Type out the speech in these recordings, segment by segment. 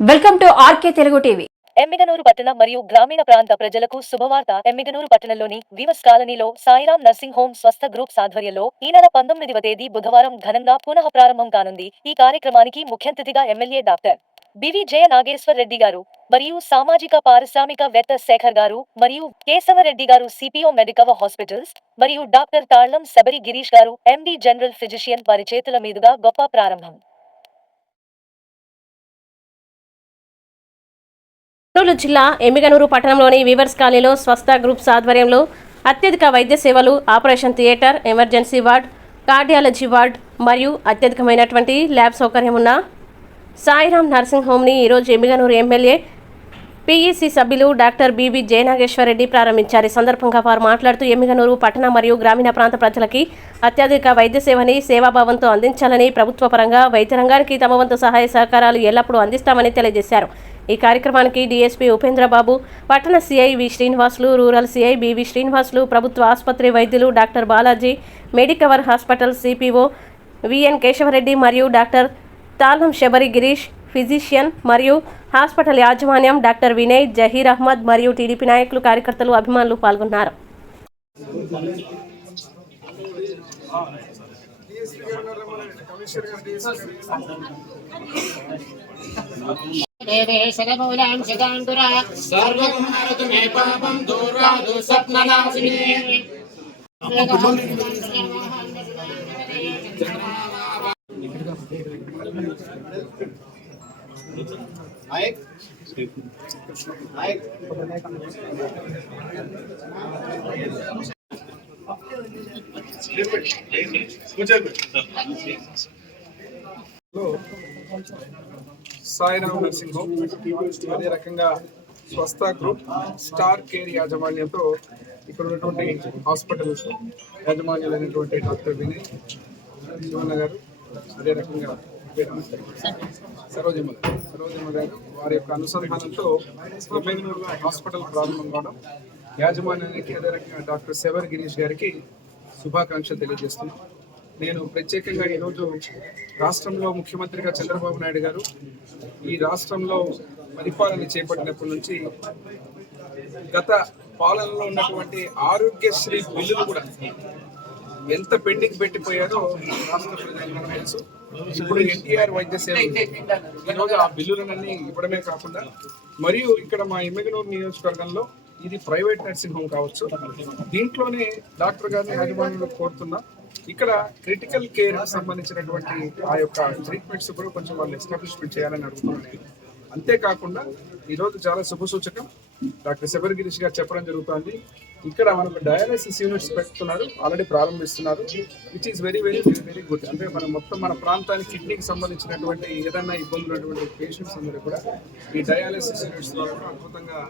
Welcome to RK Telugu TV. Emmiganur పట్టణ మరియు గ్రామీణ ప్రాంత ప్రజలకు శుభవార్త. ఎమ్మిగనూరు పట్టణంలోని వివస్ కాలనీలో Sairam nursing home Swastha group ఆధ్వర్యంలో ఈ నెల పంతొమ్మిదవ తేదీ బుధవారం ఘనంగా పునః ప్రారంభం కానుంది. ఈ కార్యక్రమానికి ముఖ్యంతిథిగా MLA doctor B V Jaya Nageshwar Reddy గారు మరియు సామాజిక పారిశ్రామిక వేత్త శేఖర్ గారు మరియు కేశవరెడ్డి గారు సిపిఓ మెడికవ హాస్పిటల్స్ మరియు డాక్టర్ తాళ్ళం శబరి గిరీష్ గారు ఎండి జనరల్ ఫిజిషియన్ వారి చేతుల మీదుగా గొప్ప ప్రారంభం. కర్నూలు జిల్లా ఎమ్మిగనూరు పట్టణంలోని వీవర్స్ కాలనీలో స్వస్థ గ్రూప్స్ ఆధ్వర్యంలో అత్యధిక వైద్య సేవలు operation theatre emergency ward cardiology ward మరియు అత్యధికమైనటువంటి ల్యాబ్ సౌకర్యం ఉన్న సాయిరాం నర్సింగ్ హోమ్ని ఈరోజు ఎమ్మిగనూరు ఎమ్మెల్యే పీఈసీ సభ్యులు డాక్టర్ బీబీ జయనాగేశ్వరరెడ్డి ప్రారంభించారు. ఈ సందర్భంగా వారు మాట్లాడుతూ ఎమ్మిగనూరు పట్టణ మరియు గ్రామీణ ప్రాంత ప్రజలకి అత్యధిక వైద్య సేవని సేవాభావంతో అందించాలని ప్రభుత్వ పరంగా వైద్య రంగానికి తమ వంతు సహాయ సహకారాలు ఎల్లప్పుడూ అందిస్తామని తెలియజేశారు. ఈ కార్యక్రమానికి డీఎస్పీ ఉపేంద్రబాబు పట్టణ CI V Srinivasulu rural CI B V Srinivasulu ప్రభుత్వ ఆసుపత్రి వైద్యులు doctor Balaji Medicover hospital CPO V N Kesavareddy మరియు డాక్టర్ తాళం శబరి గిరీష్ ఫిజిషియన్ మరియు హాస్పిటల్ యాజమాన్యం డాక్టర్ వినయ్ జహీర్ అహ్మద్ మరియు టీడీపీ నాయకులు కార్యకర్తలు అభిమానులు పాల్గొన్నారు దేవేశలమూలాం శతాంకురా మే పాపం దూరాదు స్వప్ననాశిని లో సాయిరామ్ నర్సింగ్ హోమ్ అదే రకంగా స్వస్థ గ్రూప్ స్టార్ కేర్ యాజమాన్యంతో ఇక్కడ ఉన్నటువంటి హాస్పిటల్ యాజమాన్యులైనటువంటి డాక్టర్ వినయ్ శివన్న గారు అదే రకంగా సరోజమ్మ గారు. సరోజమ్మ గారు వారి యొక్క అనుసంధానంతో బెంగళూరులో హాస్పిటల్ ప్రారంభం కావడం యాజమాన్యానికి అదే రకంగా డాక్టర్ శవర్ గిరీష్ గారికి శుభాకాంక్షలు తెలియజేస్తున్నాం. నేను ప్రత్యేకంగా ఈరోజు రాష్ట్రంలో ముఖ్యమంత్రిగా చంద్రబాబు నాయుడు గారు ఈ రాష్ట్రంలో పరిపాలన చేపట్టినప్పటి నుంచి గత పాలనలో ఉన్నటువంటి ఆరోగ్యశ్రీ బిల్లులు కూడా ఎంత పెండింగ్ పెట్టిపోయారో రాష్ట్ర ప్రజలకు తెలుసు. ఇప్పుడు ఎన్టీఆర్ వైద్య సేవ ఈరోజు ఆ బిల్లులన్నీ ఇవ్వడమే కాకుండా మరియు ఇక్కడ మా ఎమ్మెగనూరు నియోజకవర్గంలో ఇది ప్రైవేట్ నర్సింగ్ హోమ్ కావచ్చు. దీంట్లోనే డాక్టర్ గారిని యాజమాన్యంలో కోరుతున్నా. ఇక్కడ క్రిటికల్ కేర్ సంబంధించినటువంటి ఆ యొక్క ట్రీట్మెంట్స్ కూడా కొంచెం వాళ్ళు ఎస్టాబ్లిష్మెంట్ చేయాలని అడుగుతున్నాను. అంతేకాకుండా ఈరోజు చాలా శుభసూచకం డాక్టర్ శబరి గిరీష్ గారు చెప్పడం జరుగుతుంది. ఇక్కడ మనకు డయాలసిస్ యూనిట్స్ పెడుతున్నారు. Already ప్రారంభిస్తున్నారు. Which is very very very good అంటే మన మొత్తం మన ప్రాంతానికి కిడ్నీకి సంబంధించినటువంటి ఏదైనా ఇబ్బందులు ఉన్నటువంటి పేషెంట్స్ అందరూ కూడా ఈ డయాలసిస్ యూనిట్స్ ద్వారా కూడా అద్భుతంగా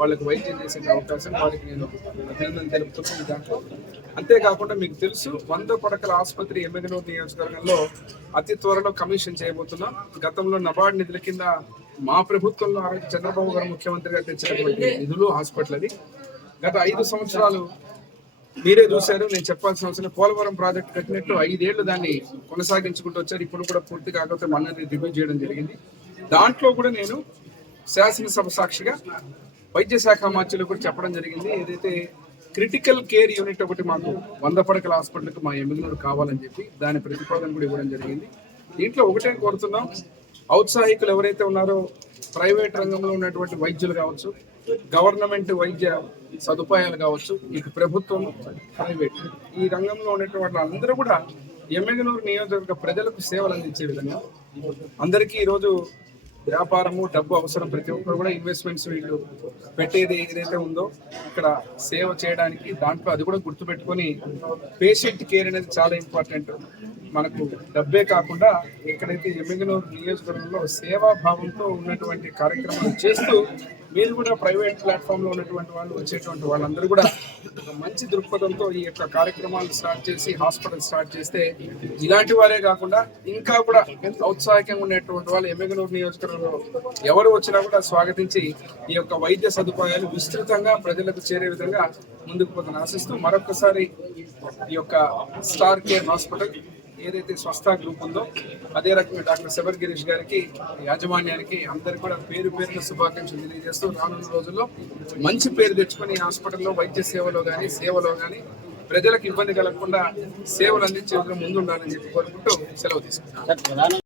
వాళ్ళకి వైద్యం చేసే అవకాశం వారికి నేను అభినందన తెలుపుతున్నాను దాంట్లో. అంతేకాకుండా మీకు తెలుసు వంద పడకల ఆసుపత్రి ఎమ్మెల్యే నియోజకవర్గంలో అతి త్వరలో కమిషన్ చేయబోతున్నాం. గతంలో నబార్డ్ నిధుల కింద మా ప్రభుత్వంలో చంద్రబాబు గారు ముఖ్యమంత్రిగా తెచ్చినటువంటి నిధులు హాస్పిటల్ అది. గత ఐదు సంవత్సరాలు మీరే చూశారు నేను చెప్పాల్సిన అవసరం పోలవరం ప్రాజెక్ట్ కట్టినట్టు ఐదేళ్ళు దాన్ని కొనసాగించుకుంటూ వచ్చారు. ఇప్పుడు కూడా పూర్తి కాకపోతే మొన్న రివ్యూ చేయడం జరిగింది. దాంట్లో కూడా నేను శాసనసభ సాక్షిగా వైద్య శాఖ మార్చులు కూడా చెప్పడం జరిగింది. ఏదైతే క్రిటికల్ కేర్ యూనిట్ ఒకటి మాకు వంద పడకల హాస్పిటల్కి మా ఎమ్మెల్యేలు కావాలని చెప్పి దాని ప్రతిపాదన కూడా ఇవ్వడం జరిగింది. దీంట్లో ఒకటే కోరుతున్నాం? ఔత్సాహికులు ఎవరైతే ఉన్నారో ప్రైవేట్ రంగంలో ఉన్నటువంటి వైద్యులు కావచ్చు గవర్నమెంట్ వైద్య సదుపాయాలు కావచ్చు ఇటు ప్రభుత్వం ప్రైవేట్. ఈ రంగంలో ఉన్నటువంటి అందరూ కూడా ఎమ్మెగనూరు నియోజకవర్గ ప్రజలకు సేవలు అందించే విధంగా అందరికీ ఈరోజు వ్యాపారము డబ్బు అవసరం ప్రతి ఒక్కరు కూడా ఇన్వెస్ట్మెంట్స్ వీళ్ళు పెట్టేది ఏదైతే ఉందో ఇక్కడ సేవ చేయడానికి దాంట్లో అది కూడా గుర్తుపెట్టుకొని పేషెంట్ కేర్ అనేది చాలా ఇంపార్టెంట్ మనకు డబ్బే కాకుండా ఎక్కడైతే ఎమ్మెగనూరు నియోజకవర్గంలో సేవా భావంతో ఉన్నటువంటి కార్యక్రమాలు చేస్తూ మీరు కూడా ప్రైవేట్ ప్లాట్ఫామ్లో ఉన్నటువంటి వాళ్ళు వచ్చేటువంటి వాళ్ళందరూ కూడా ఒక మంచి దృక్పథంతో ఈ యొక్క కార్యక్రమాలు స్టార్ట్ చేసి హాస్పిటల్ స్టార్ట్ చేస్తే ఇలాంటి వారే కాకుండా ఇంకా కూడా ఔత్సాహికంగా ఉండేటువంటి వాళ్ళు ఎమ్మెగనూరు నియోజకవర్గంలో ఎవరు వచ్చినా కూడా స్వాగతించి ఈ యొక్క వైద్య సదుపాయాలు విస్తృతంగా ప్రజలకు చేరే విధంగా ముందుకు పోతున్న ఆశిస్తూ మరొకసారి ఈ యొక్క స్టార్ కేర్ హాస్పిటల్ ఏదైతే స్వస్థ గ్రూప్ ఉందో అదే రకంగా డాక్టర్ శబర్ గిరీష్ గారికి యాజమాన్యానికి అందరికి కూడా పేరు పేరున శుభాకాంక్షలు తెలియజేస్తూ రానున్న రోజుల్లో మంచి పేరు తెచ్చుకొని హాస్పిటల్లో వైద్య సేవలో కానీ సేవలో కానీ ప్రజలకు ఇబ్బంది కలగకుండా సేవలు అందించేందుకు ముందుండాలని చెప్పి కోరుకుంటూ సెలవు తీసుకుంటాను